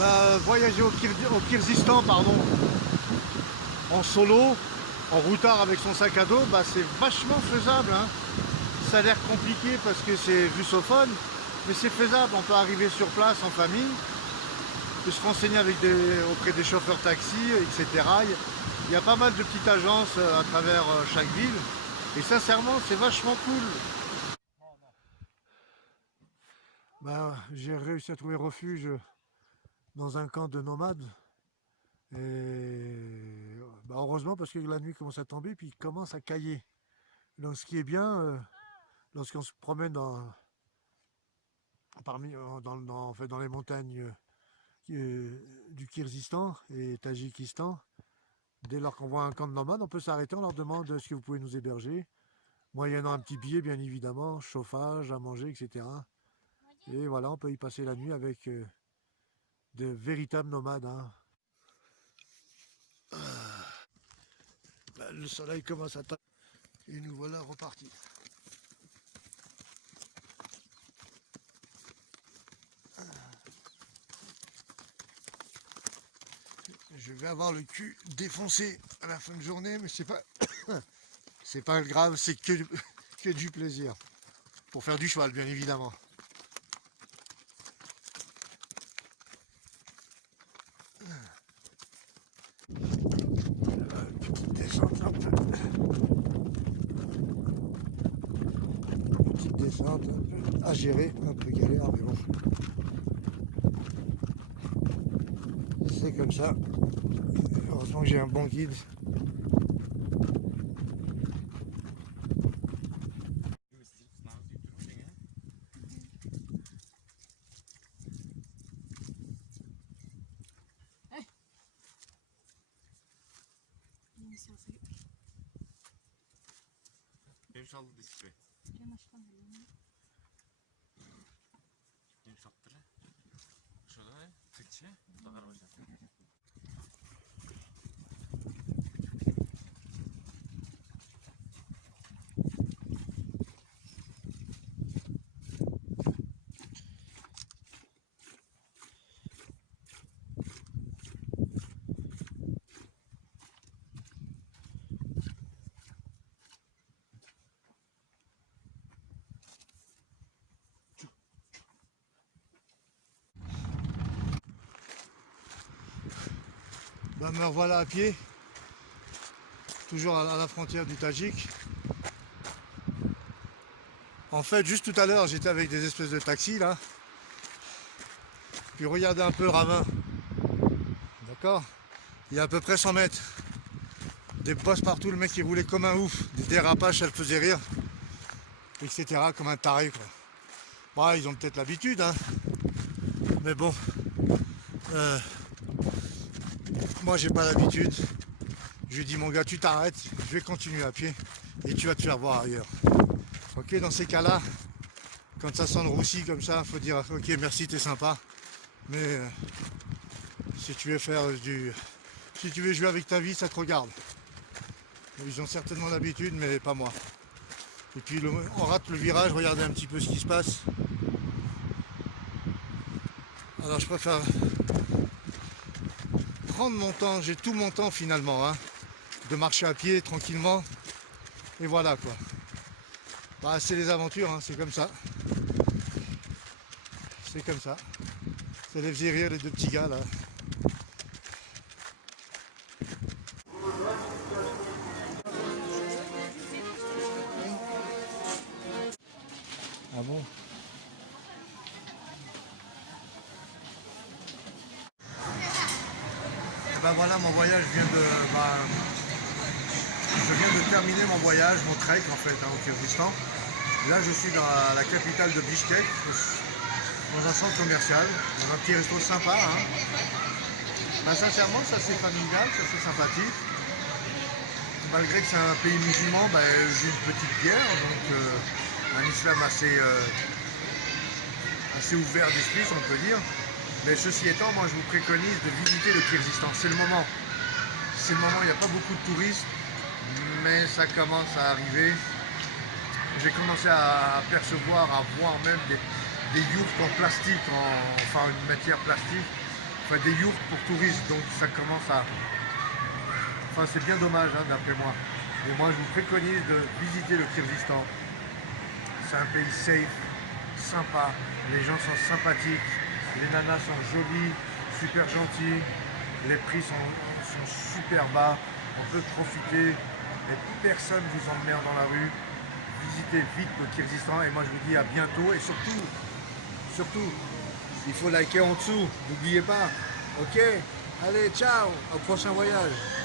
Voyager au Kyrgyzstan, pardon, en solo, en routard avec son sac à dos, c'est vachement faisable, hein. Ça a l'air compliqué parce que c'est russophone, mais c'est faisable. On peut arriver sur place en famille, on peut se renseigner auprès des chauffeurs taxi, etc. Il y a pas mal de petites agences à travers chaque ville, et sincèrement, c'est vachement cool. J'ai réussi à trouver refuge dans un camp de nomades. Et heureusement, parce que la nuit commence à tomber, puis il commence à cailler. Donc ce qui est bien, lorsqu'on se promène dans les montagnes du Kyrgyzstan et Tadjikistan, dès lors qu'on voit un camp de nomades, on peut s'arrêter, on leur demande est-ce que vous pouvez nous héberger, moyennant un petit billet bien évidemment, chauffage, à manger, etc. Et voilà, on peut y passer la nuit avec de véritables nomades, hein. Le soleil commence à taper et nous voilà repartis. Je vais avoir le cul défoncé à la fin de journée, mais c'est pas c'est pas grave, c'est que du plaisir. Pour faire du cheval, bien évidemment. Petite descente un peu. Petite descente un peu à gérer, un peu galère, mais bon. C'est comme ça. Heureusement que j'ai un bon guide. Me revoilà à pied, toujours à la frontière du Tadjik. En fait, juste tout à l'heure, j'étais avec des espèces de taxis là. Puis regardez un peu le ravin. D'accord? Il y a à peu près 100 mètres. Des bosses partout, le mec il roulait comme un ouf. Des dérapages, ça le faisait rire. Etc. Comme un taré quoi. Bon, ils ont peut-être l'habitude, hein. Mais bon. Moi j'ai pas l'habitude. Je lui dis mon gars tu t'arrêtes, je vais continuer à pied et tu vas te faire voir ailleurs. Ok, dans ces cas-là, quand ça sent le roussi comme ça, faut dire ok merci t'es sympa. Mais si tu veux si tu veux jouer avec ta vie, ça te regarde. Ils ont certainement l'habitude, mais pas moi. Et puis on rate le virage, regardez un petit peu ce qui se passe. Alors je préfère prendre mon temps, j'ai tout mon temps finalement, hein, de marcher à pied tranquillement, et voilà quoi. C'est les aventures, hein, c'est comme ça. C'est comme ça. Ça les faisait rire les deux petits gars là. Ah bon? Voilà, mon voyage je viens de terminer mon voyage, mon trek en fait, hein, au Kyrgyzstan. Là je suis dans la capitale de Bishkek, dans un centre commercial, dans un petit resto sympa, hein. Sincèrement ça c'est familial, ça c'est sympathique. Malgré que c'est un pays musulman, j'ai une petite bière, donc un islam assez ouvert d'esprit, si on peut dire. Mais ceci étant, moi je vous préconise de visiter le Kyrgyzstan. C'est le moment. C'est le moment, il n'y a pas beaucoup de touristes, mais ça commence à arriver. J'ai commencé à percevoir, à voir même des yourtes en plastique, enfin une matière plastique. enfin, des yurts pour touristes, donc ça commence à... Enfin, c'est bien dommage, hein, d'après moi. Et moi, je vous préconise de visiter le Kyrgyzstan. C'est un pays safe, sympa, les gens sont sympathiques, les nanas sont jolies, super gentilles, les prix sont super bas, on peut profiter, et personne ne vous emmerde dans la rue. Visitez vite le Kyrgyzstan et moi je vous dis à bientôt et surtout, il faut liker en dessous, n'oubliez pas. Ok, allez, ciao, au prochain voyage.